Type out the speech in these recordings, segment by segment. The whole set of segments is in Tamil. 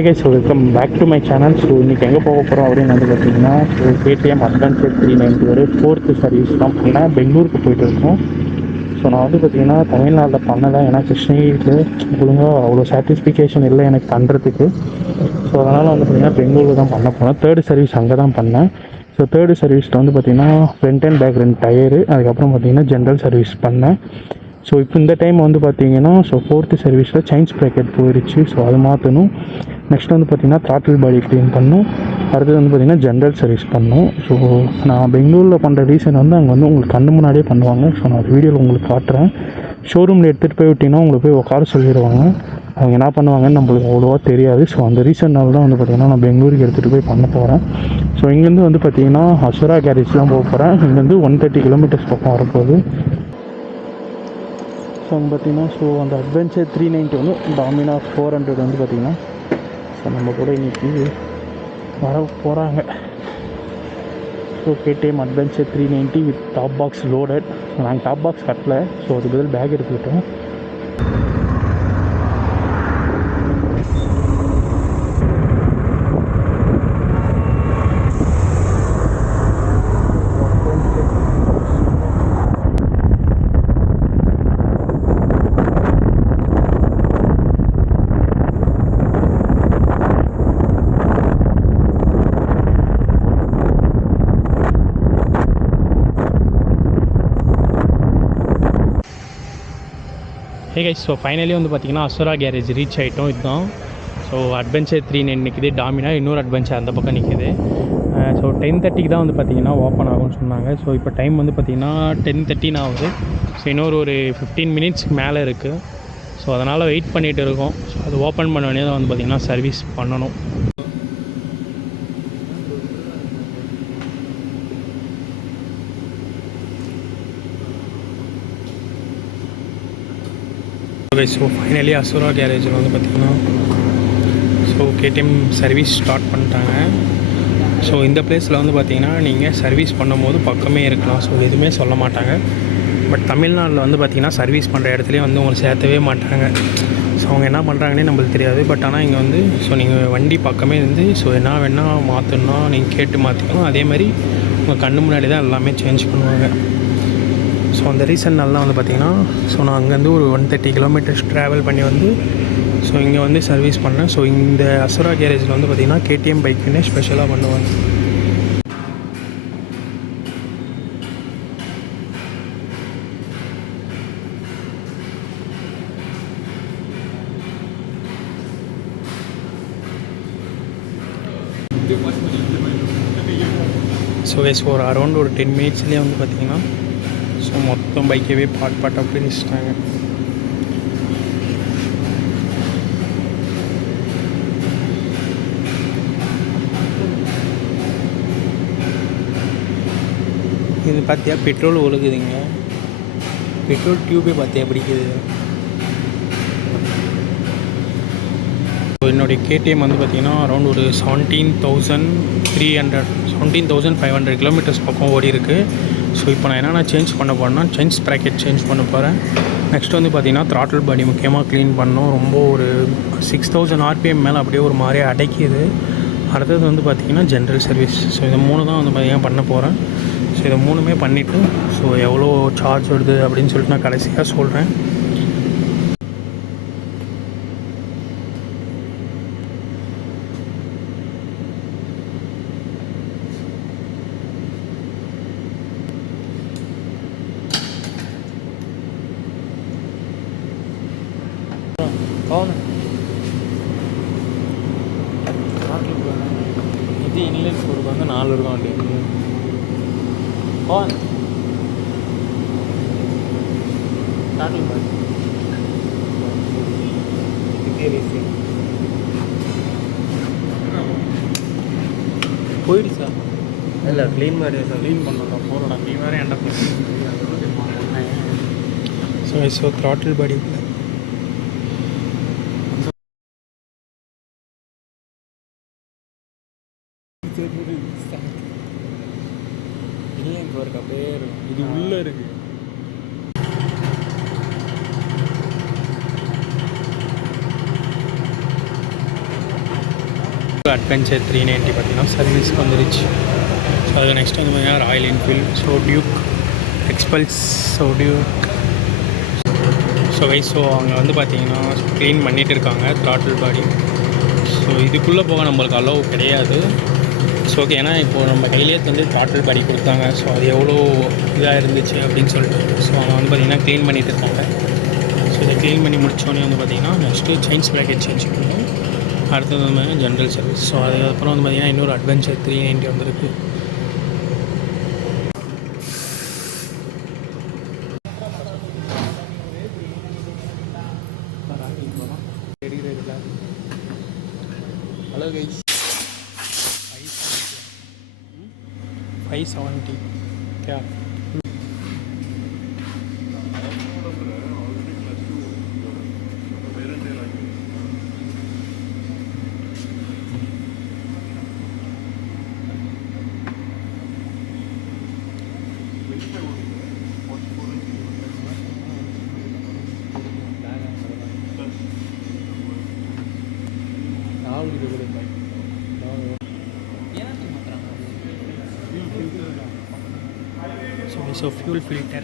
Hey guys, welcome back to my channel. So இன்றைக்கி எங்கே போக போகிறோம் அப்படின்னு வந்து பார்த்தீங்கன்னா, ஸோ கேடிஎம் அட்வென்ச்சர் 390 ஒரு 4th சர்வீஸ் தான் பண்ணேன். பெங்களூருக்கு போயிட்டு இருக்கோம். ஸோ நான் வந்து பார்த்தீங்கன்னா தமிழ்நாட்டில் பண்ணலை, ஏன்னா கிருஷ்ணகிரிக்கு ஒழுங்காக அவ்வளோ சாட்டிஸ்ஃபிகேஷன் இல்லை எனக்கு பண்ணுறதுக்கு. ஸோ அதனால் வந்து பார்த்திங்கன்னா பெங்களூருக்கு தான் பண்ண போனேன். 3rd சர்வீஸ் அங்கே தான் பண்ணேன். ஸோ 3rd சர்வீஸில் வந்து பார்த்திங்கன்னா ஃப்ரண்ட் அண்ட் பேக் 2 டயரு, அதுக்கப்புறம் பார்த்திங்கன்னா ஜென்ரல் சர்வீஸ் பண்ணேன். ஸோ இப்போ இந்த டைம் வந்து பார்த்தீங்கன்னா, ஸோ 4th சர்வீஸில் செயின் ஸ்ப்ராக்கெட் போயிடுச்சு. ஸோ அது மாற்றணும். நெக்ஸ்ட் வந்து பார்த்திங்கன்னா த்ராட்டில் பாடி க்ளீன் பண்ணணும். அடுத்தது வந்து பார்த்திங்கன்னா ஜென்ரல் சர்வீஸ் பண்ணணும். ஸோ நான் பெங்களூரில் பண்ணுற ரீசன் வந்து அங்கே வந்து உங்களுக்கு கண்ணு முன்னாடியே பண்ணுவாங்க. ஸோ நான் வீடியோவில் உங்களுக்கு காட்டுறேன். ஷோரூமில் எடுத்துகிட்டு போய் விட்டிங்கன்னா உங்களுக்கு போய் உட்கார சொல்லிடுவாங்க. அவங்க என்ன பண்ணுவாங்கன்னு நம்மளுக்கு அவ்வளோவா தெரியாது. ஸோ அந்த ரீசன்னால தான் வந்து பார்த்திங்கன்னா நான் பெங்களூருக்கு எடுத்துகிட்டு போய் பண்ண போகிறேன். ஸோ இங்கேருந்து வந்து பார்த்திங்கன்னா அசுரா கேரேஜ் தான் போக போகிறேன். இங்கேருந்து 130 கிலோமீட்டர்ஸ் பக்கம் வரப்போகுது. ஸோ அங்கே பார்த்திங்கன்னா ஸோ அந்த அட்வென்ச்சர் 390 வந்து டாமினா 400 வந்து பார்த்திங்கன்னா ஸோ நம்ம கூட இன்றைக்கி வர போகிறாங்க. So KTM adventure 390 with top box loaded. நாங்கள் டாப் பாக்ஸ் கட்டல, ஸோ அதுக்கு பதில் பேக் எடுத்துக்கிட்டோம். ஹே கைஸ், ஸோ ஃபைனலி வந்து பார்த்திங்கன்னா அசுரா கேரேஜ் ரீச் ஆகிட்டோம். இதுதான் ஸோ அட்வென்ச்சர் 390 நிற்குது. டாமினா இன்னொரு அட்வென்ச்சர் அந்த பக்கம் நிற்குது. ஸோ 10:30க்கு தான் வந்து பார்த்திங்கன்னா ஓப்பன் ஆகும்னு சொன்னாங்க. ஸோ இப்போ டைம் வந்து பார்த்திங்கன்னா 10:13 ஆகுது. ஸோ இன்னொரு ஒரு 15 மினிட்ஸ்க்கு மேலே இருக்குது. ஸோ அதனால் வெயிட் பண்ணிகிட்டு இருக்கோம். ஸோ அது ஓப்பன் பண்ண வேண்டியதை வந்து பார்த்திங்கன்னா சர்வீஸ் பண்ணணும். ஸோ ஃபைனலி அசுரா கேரேஜில் வந்து பார்த்திங்கன்னா ஸோ கேடிஎம் சர்வீஸ் ஸ்டார்ட் பண்ணிட்டாங்க. ஸோ இந்த பிளேஸில் வந்து பார்த்திங்கன்னா நீங்கள் சர்வீஸ் பண்ணும்போது பக்கமே இருக்கலாம். ஸோ எதுவுமே சொல்ல மாட்டாங்க. பட் தமிழ்நாட்டில் வந்து பார்த்திங்கன்னா சர்வீஸ் பண்ணுற இடத்துலேயே வந்து உங்களை சேர்த்தவே மாட்டாங்க. ஸோ அவங்க என்ன பண்ணுறாங்கன்னே நம்மளுக்கு தெரியாது. பட் ஆனால் இங்கே வந்து ஸோ நீங்கள் வண்டி பக்கமே இருந்து ஸோ என்ன வேணால் மாற்றணுன்னா நீங்கள் கேட்டு மாற்றிக்கணும். அதே மாதிரி உங்கள் கண்ணு முன்னாடி தான் எல்லாமே சேஞ்ச் பண்ணுவாங்க. ஸோ அந்த ரீசன்னால வந்து பார்த்திங்கன்னா ஸோ நான் அங்கேருந்து ஒரு 130 கிலோமீட்டர்ஸ் ட்ராவல் பண்ணி வந்து ஸோ இங்கே வந்து சர்வீஸ் பண்ணேன். ஸோ இந்த அசுரா கேரேஜில் வந்து பார்த்திங்கன்னா கேடிஎம் பைக்குன்னே ஸ்பெஷலாக பண்ணுவாங்க. ஸோ ஒரு அரௌண்ட் ஒரு 10 மினிட்ஸ்லேயே வந்து பார்த்திங்கன்னா ஸோ மொத்தம் பைக்கவே பார்ட்டாக பிரிச்சுட்டாங்க. இது பார்த்தியா பெட்ரோல் ஒழுகுதுங்க. பெட்ரோல் டியூபே பார்த்தியா பிடிக்குது. என்னுடைய கேடிஎம் வந்து பார்த்திங்கன்னா அரௌண்ட் ஒரு 17,500 கிலோமீட்டர்ஸ் பக்கம் ஓடி இருக்குது. ஸோ இப்போ நான் என்னென்ன சேஞ்ச் பண்ண போகிறேன்னா செயின் ஸ்ப்ராக்கெட் சேஞ்ச் பண்ண போகிறேன். நெக்ஸ்ட் வந்து பார்த்திங்கன்னா த்ராட்டில் பாடி முக்கியமாக க்ளீன் பண்ணணும். ரொம்ப ஒரு 6000 RPM மேலே அப்படியே ஒரு மாதிரியே அடைக்கிது. அடுத்தது வந்து பார்த்திங்கன்னா ஜென்ரல் சர்வீஸ். ஸோ இது 3 தான் வந்து பார்த்திங்கன்னா பண்ண போகிறேன். ஸோ இதை 3மே பண்ணிவிட்டு ஸோ எவ்வளோ சார்ஜ் வருது அப்படின்னு சொல்லிட்டு நான் கடைசியாக சொல்கிறேன். இது இன்லைன் ஃபோருக்கு வந்து 4 இருக்கும் வண்டி. போயிடுச்சா? இல்லை க்ளீன் மாதிரி சார். க்ளீன் பண்ணலாம் போகிறோம். நீ வேறு என்ட ஸோ த்ராட்டில் பாடி இன்லைன் ஃபோருக்கு அப்படியே இருக்கும். இது உள்ளே இருக்குது. அட்வென்ச்சர் 390 பார்த்தீங்கன்னா சர்வீஸ்க்கு வந்துருச்சு. ஸோ அது நெக்ஸ்ட் வந்து பார்த்தீங்கன்னா Royal Enfield, so Duke Xpulse, so Duke. So அவங்க வந்து பார்த்தீங்கன்னா க்ளீன் பண்ணிகிட்டு இருக்காங்க த்ராட்டில் பாடி. ஸோ இதுக்குள்ளே போக நம்மளுக்கு அலோவ் கிடையாது. ஸோ ஓகே, ஏன்னா இப்போது நம்ம கையிலேயே வந்து த்ராட்டில் பாடி கொடுத்தாங்க. ஸோ அது எவ்வளோ இதாக இருந்துச்சு அப்படின்னு சொல்லிட்டு ஸோ அவங்க வந்து பார்த்திங்கன்னா க்ளீன் பண்ணிகிட்டு இருக்காங்க. ஸோ இதை க்ளீன் பண்ணி முடித்தோடனே வந்து பார்த்திங்கன்னா நெக்ஸ்ட்டு செயின்ஸ் ப்ராக்கெட் சேஞ்ச் பண்ணுவோம். அடுத்தது வந்து ஜென்ரல் சர்வீஸ். ஸோ அதுக்கப்புறம் வந்து பார்த்திங்கன்னா இன்னொரு அட்வென்ச்சர் 390 வந்துருக்கு. ஹலோ கைஸ், 570 क्या so fuel filter.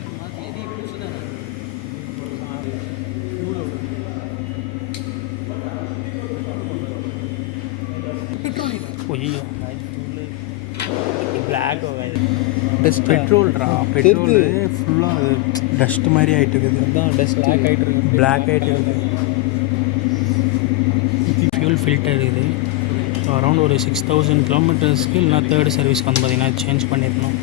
ब्लैक हो गया पेट्रोल पेट्रोल फुल्ला डस्ट மாதிரி ஆயிட்டு இருக்குது. அதான் டஸ்ட் பிளாக் ஆயிட்டு இருக்குது. ஃபியூல் ஃபில்டர் இது அரௌண்ட் ஒரு 6000 கிலோமீட்டர்ஸ்க்கு இல்லைனா தேர்ட் சர்வீஸ்க்கு வந்து பார்த்திங்கன்னா சேஞ்ச் பண்ணியிருக்கணும்.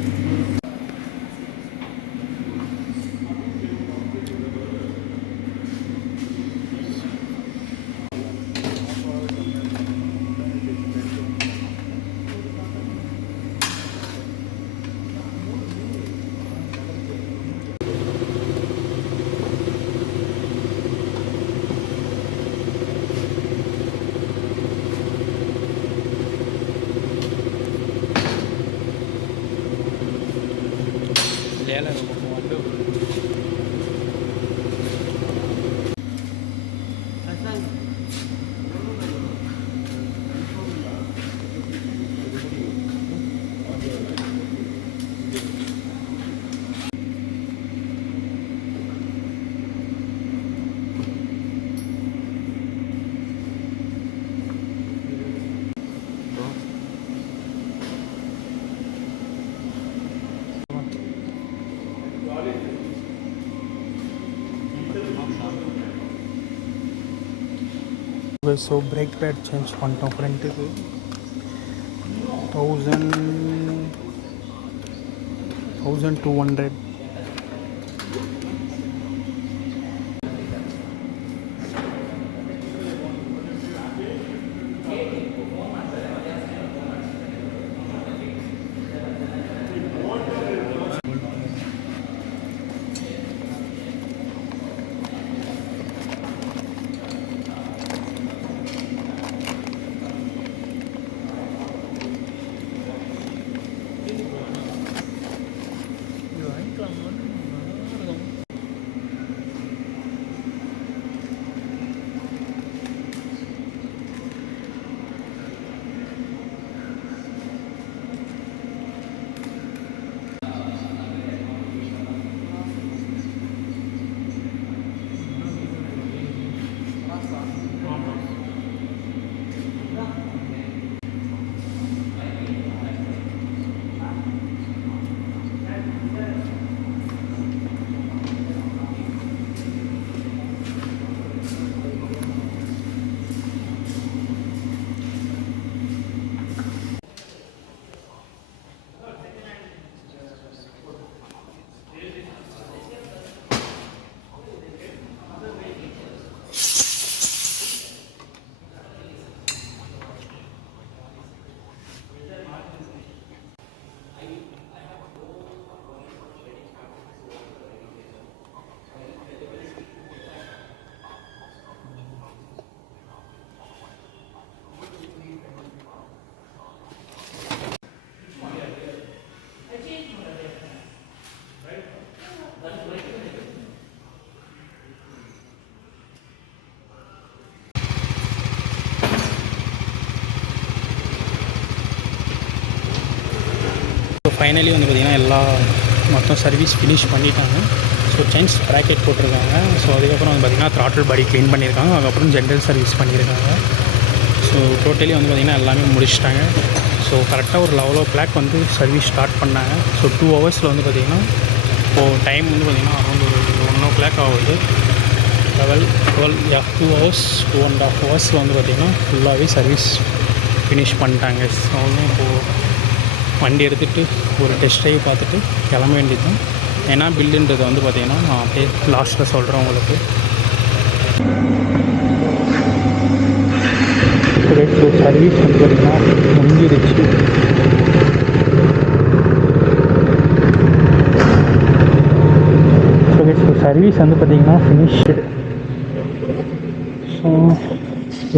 ஸோ பிரேக் பேட் சேஞ்ச் பண்ணிட்டோம் ஃப்ரண்ட்டுக்கு. 1200. ஸோ ஃபைனலி வந்து பார்த்திங்கன்னா எல்லா மொத்தம் சர்வீஸ் ஃபினிஷ் பண்ணிட்டாங்க. ஸோ செயின்ஸ் ப்ராக்கெட் போட்டிருக்காங்க. ஸோ அதுக்கப்புறம் வந்து பார்த்திங்கன்னா த்ராட்டில் பாடி க்ளீன் பண்ணியிருக்காங்க. அதுக்கப்புறம் ஜென்ரல் சர்வீஸ் பண்ணியிருக்காங்க. ஸோ டோட்டலி வந்து பார்த்திங்கன்னா எல்லாமே முடிச்சிட்டாங்க. ஸோ கரெக்டாக ஒரு 11 வந்து சர்வீஸ் ஸ்டார்ட் பண்ணாங்க. ஸோ 2 ஹவர்ஸில் வந்து பார்த்திங்கன்னா இப்போது டைம் வந்து பார்த்திங்கன்னா அரௌண்ட் ஒரு 1 ஆகுது. 2 ஹவர்ஸ் 2.5 ஹவர்ஸில் வந்து பார்த்திங்கன்னா ஃபுல்லாகவே சர்வீஸ் ஃபினிஷ் பண்ணிட்டாங்க. ஸோ வந்து இப்போது வண்டி எடுத்துகிட்டு ஒரு டெஸ்ட் ட்ரைவ் பார்த்துட்டு கிளம்ப வேண்டியது தான். ஏன்னா பில்லுன்றது வந்து பார்த்திங்கன்னா நான் அப்படியே லாஸ்ட்டில் சொல்கிறேன் உங்களுக்கு. ஸோ சர்வீஸ் வந்து பார்த்திங்கன்னா முடிஞ்சிருச்சு. ஸோ சர்வீஸ் வந்து பார்த்திங்கன்னா ஃபினிஷ்டு. ஸோ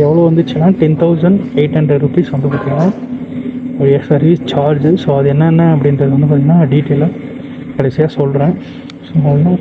எவ்வளோ வந்துச்சுன்னா 10,800 rupees வந்து பார்த்திங்கன்னா ஒரு சர்வீஸ் சார்ஜு. ஸோ அது என்னென்ன அப்படின்றது வந்து பார்த்திங்கன்னா டீட்டெயிலாக கடைசியாக சொல்கிறேன். ஸோ வந்து